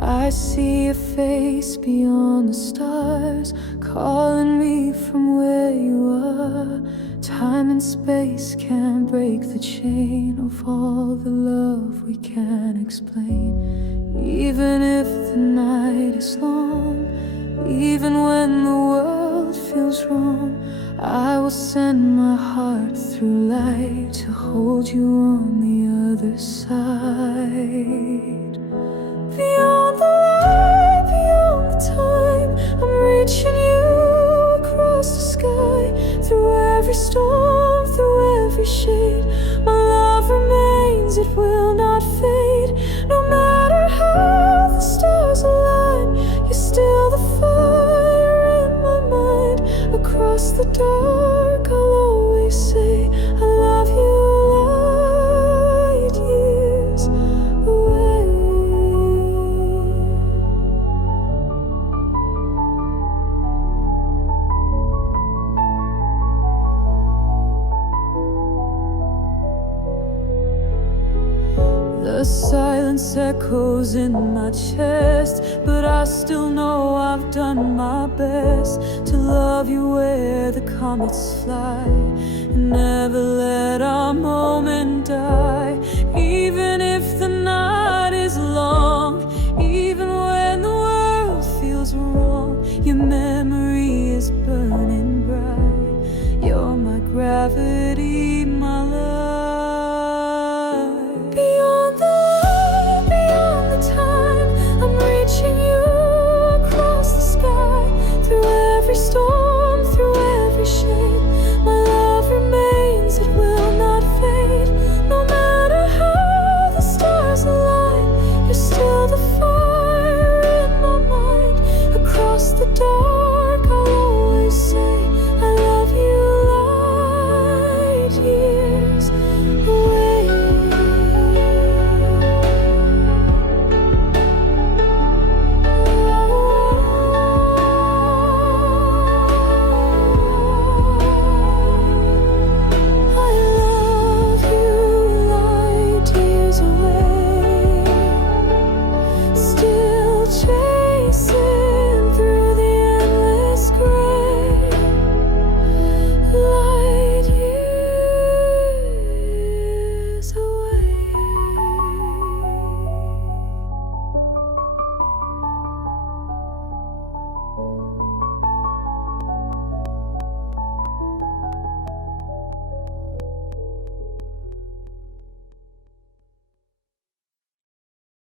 I see a face beyond the stars, calling me from where you are. Time and space can't break the chain of all the love we can't explain. Even if the night is long, even when the world feels wrong, I will send my heart through light to hold you on the other side. Beyond the light, beyond the time, I'm reaching you across the sky. Through every storm, through every shade, my love remains, it will not fade. No matter how the stars align, you're still the fire in my mind. Across the dark, I'll always say I love you, light years away. The silence echoes in my chest, but I still know I've done my best to love you where the comets fly, and never let our moment die. Even if